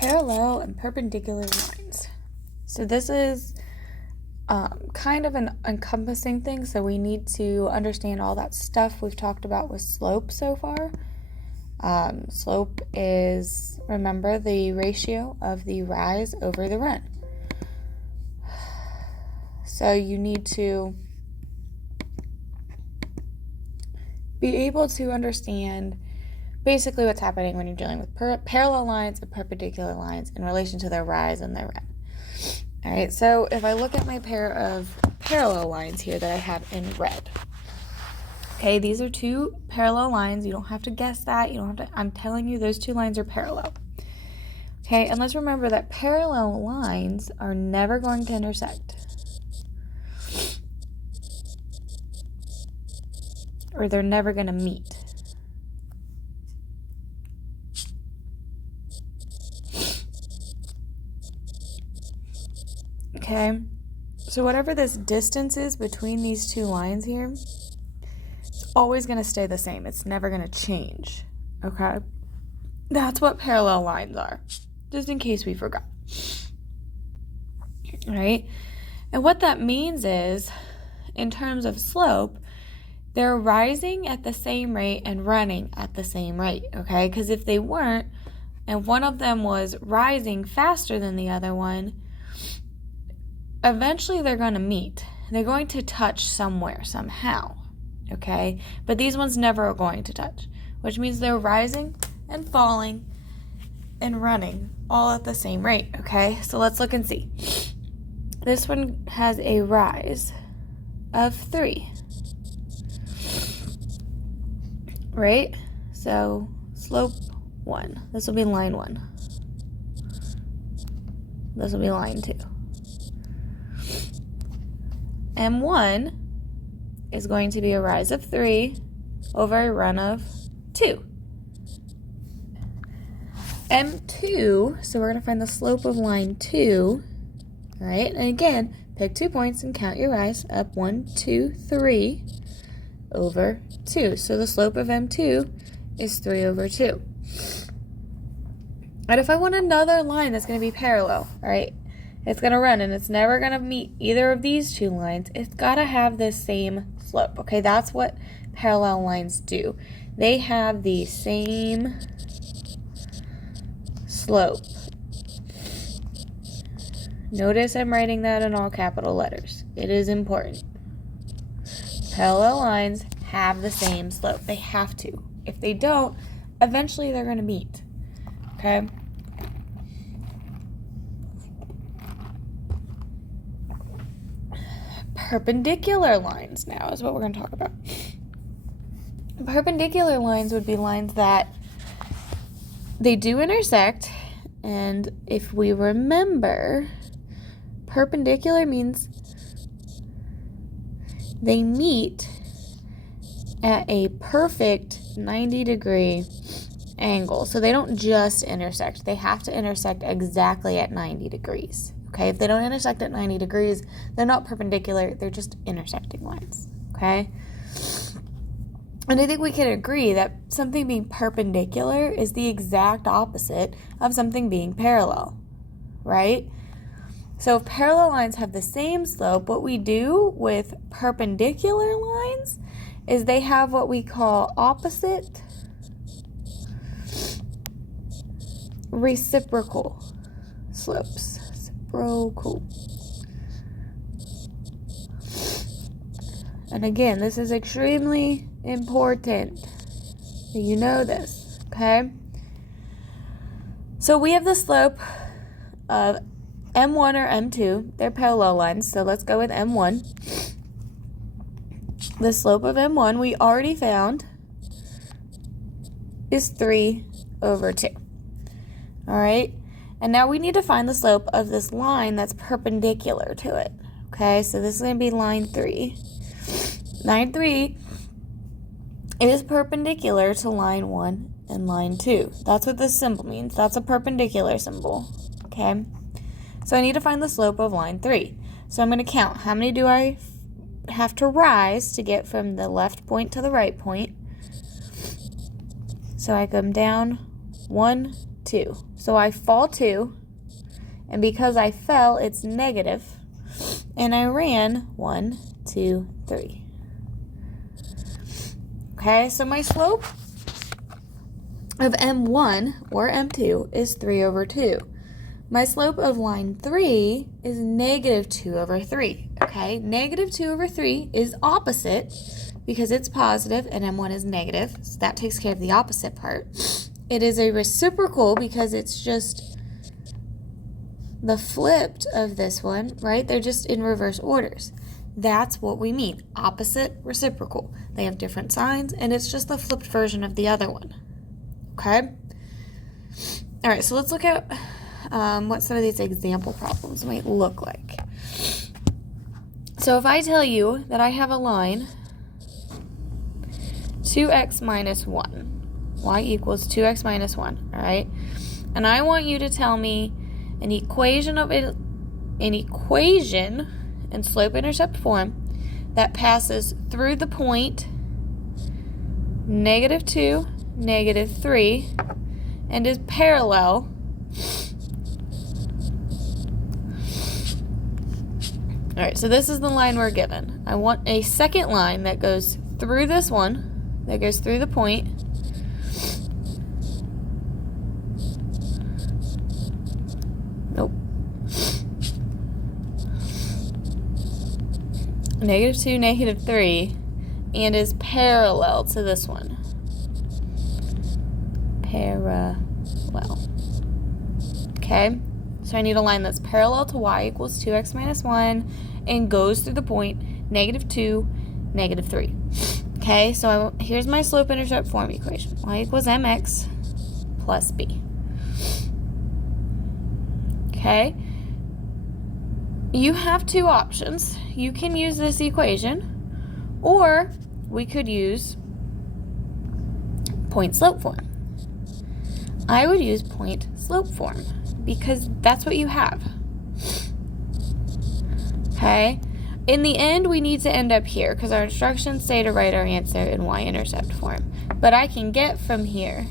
parallel and perpendicular lines. So this is kind of an encompassing thing, so we need to understand all that stuff we've talked about with slope so far. Slope is, remember, the ratio of the rise over the run. So you need to be able to understand basically what's happening when you're dealing with parallel lines and perpendicular lines in relation to their rise and their run. All right, so if I look at my pair of parallel lines here that I have in red, okay, these are two parallel lines. You don't have to guess that. You don't have to, I'm telling you those two lines are parallel. Okay, and let's remember that parallel lines are never going to intersect. Or they're never going to meet. Okay, so whatever this distance is between these two lines here, it's always going to stay the same. It's never going to change. Okay, that's what parallel lines are, just in case we forgot. All right, and what that means is, in terms of slope, they're rising at the same rate and running at the same rate, okay? Because if they weren't, and one of them was rising faster than the other one, eventually they're going to meet. They're going to touch somewhere, somehow, okay? But these ones never are going to touch, which means they're rising and falling and running all at the same rate, okay? So let's look and see. This one has a rise of 3. Right? So slope 1. This will be line 1. This will be line 2. M1 is going to be a rise of 3 over a run of 2. M2, so we're going to find the slope of line 2. All right? And again, pick 2 points and count your rise up 1, 2, 3. Over 2. So the slope of M2 is 3 over 2. And if I want another line that's going to be parallel, right, it's going to run and it's never going to meet either of these two lines, it's got to have the same slope. Okay, that's what parallel lines do. They have the same slope. Notice I'm writing that in all capital letters. It is important. Parallel lines have the same slope. They have to. If they don't, eventually they're going to meet. Okay? Perpendicular lines now is what we're going to talk about. Perpendicular lines would be lines that they do intersect, and if we remember, perpendicular means they meet at a perfect 90-degree angle. So they don't just intersect. They have to intersect exactly at 90 degrees. Okay? If they don't intersect at 90 degrees, they're not perpendicular. They're just intersecting lines. Okay? And I think we can agree that something being perpendicular is the exact opposite of something being parallel. Right? So if parallel lines have the same slope, what we do with perpendicular lines is they have what we call opposite reciprocal slopes. Reciprocal. And again, this is extremely important that you know this, okay? So we have the slope of M1 or M2, they're parallel lines, so let's go with M1. The slope of M1 we already found is 3 over 2. All right, and now we need to find the slope of this line that's perpendicular to it. Okay, so this is going to be line 3. Line 3 is perpendicular to line 1 and line 2. That's what this symbol means. That's a perpendicular symbol. Okay. So I need to find the slope of line 3. So I'm going to count. How many do I have to rise to get from the left point to the right point? So I come down 1, 2. So I fall 2, and because I fell, it's negative, and I ran 1, 2, 3. Okay, so my slope of M1 or M2 is 3 over 2. My slope of line 3 is negative 2 over 3. Okay, negative 2 over 3 is opposite because it's positive and M1 is negative, so that takes care of the opposite part. It is a reciprocal because it's just the flipped of this one, right? They're just in reverse orders. That's what we mean, opposite reciprocal. They have different signs, and it's just the flipped version of the other one. Okay? All right, so let's look at what some of these example problems might look like. So if I tell you that I have a line 2x minus 1, y equals 2x minus 1, all right? And I want you to tell me an equation in slope-intercept form that passes through the point negative 2, negative 3, and is parallel all right, so this is the line we're given. I want a second line that goes through this one, that goes through the point. Nope. Negative 2, negative 3, and is parallel to this one. Parallel. Okay, so I need a line that's parallel to y equals 2x minus 1 and goes through the point negative 2, negative 3. Okay, so here's my slope-intercept form equation. Y equals mx plus b. Okay, you have two options. You can use this equation, or we could use point-slope form. I would use point-slope form because that's what you have. Okay? In the end, we need to end up here because our instructions say to write our answer in y-intercept form. But I can get from here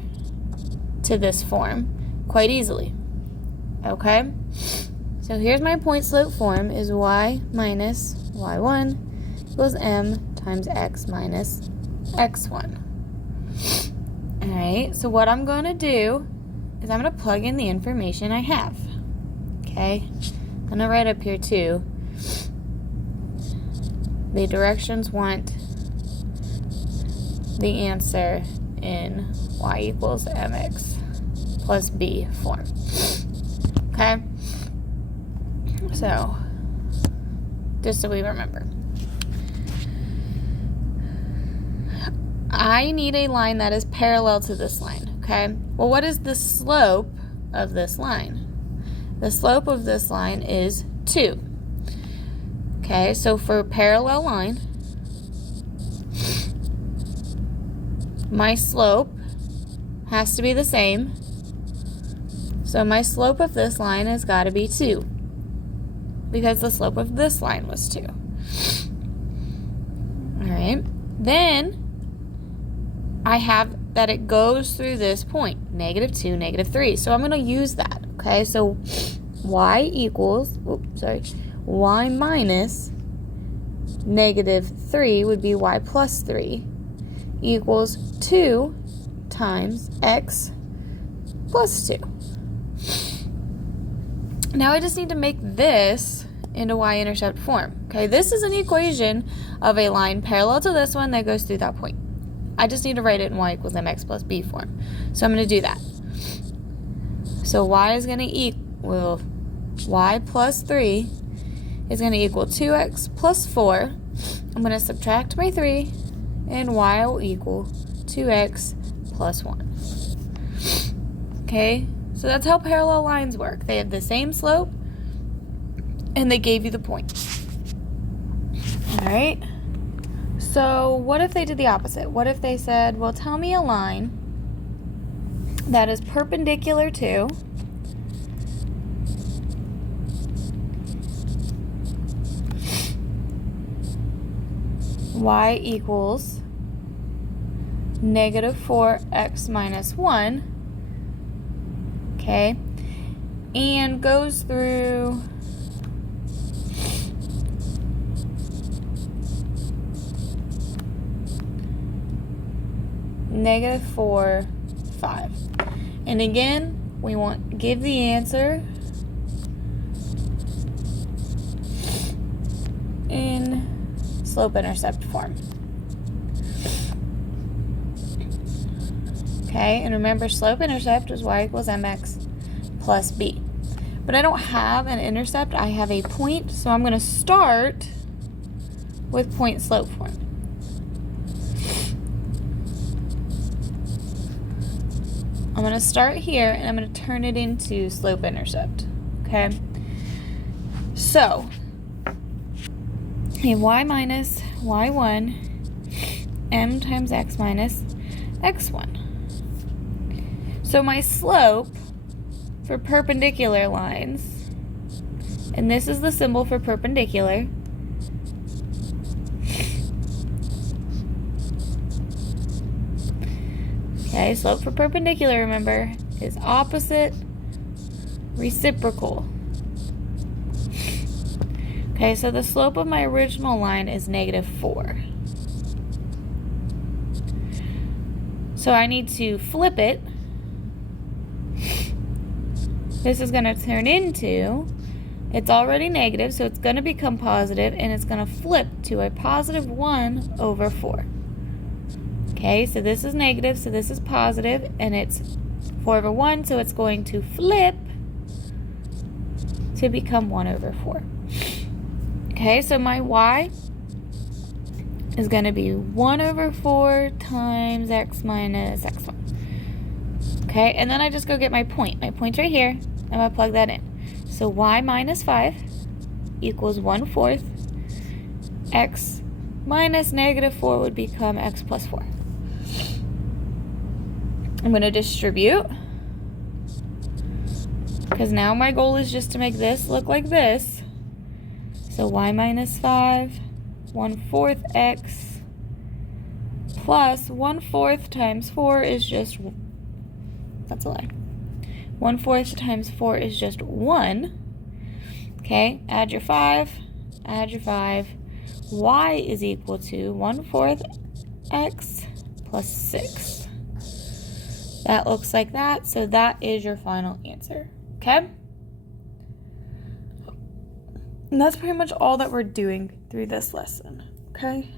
to this form quite easily. Okay? So here's my point-slope form is y minus y1 equals m times x minus x1. Alright, so what I'm going to do is I'm going to plug in the information I have. Okay? I'm going to write up here too. The directions want the answer in y equals mx plus b form. Okay? So, just so we remember. I need a line that is parallel to this line, okay? Well, what is the slope of this line? The slope of this line is 2. Okay, so for parallel line, my slope has to be the same. So my slope of this line has got to be 2 because the slope of this line was 2. All right, then I have that it goes through this point, negative 2, negative 3. So I'm going to use that, okay? So y equals, y minus negative 3 would be y plus 3 equals 2 times x plus 2. Now I just need to make this into y-intercept form, okay? This is an equation of a line parallel to this one that goes through that point. I just need to write it in y equals mx plus b form. So I'm going to do that. So y is going to equal, y plus 3 is going to equal 2x plus 4. I'm going to subtract my 3, and y will equal 2x plus 1. Okay, so that's how parallel lines work. They have the same slope, and they gave you the point. All right. So what if they did the opposite? What if they said, well, tell me a line that is perpendicular to y equals negative 4x minus 1 okay, and goes through -4, 5. And again, we want give the answer in slope-intercept form. Okay, and remember slope-intercept is y equals mx plus b. But I don't have an intercept, I have a point, so I'm going to start with point-slope form. I'm going to start here, and I'm going to turn it into slope-intercept, okay? So, y minus y1, m times x minus x1. So my slope for perpendicular lines, and this is the symbol for perpendicular, okay, slope for perpendicular, remember, is opposite reciprocal. Okay, so the slope of my original line is -4. So I need to flip it. This is going to turn into, it's already negative, so it's going to become positive, and it's going to flip to a positive 1/4. Okay, so this is negative, so this is positive, and it's 4/1, so it's going to flip to become 1/4. Okay, so my y is going to be 1/4 times x minus x1. Okay, and then I just go get my point. My point's right here. I'm going to plug that in. So y minus 5 equals 1/4. X minus -4 would become x plus 4. I'm going to distribute, because now my goal is just to make this look like this. So y minus 5, 1/4 x plus 1/4 times 4 is just, that's a lie. 1/4 times 4 is just 1. Okay, add your 5, add your 5. Y is equal to 1/4 x plus 6. That looks like that, so that is your final answer. Okay? And that's pretty much all that we're doing through this lesson. Okay?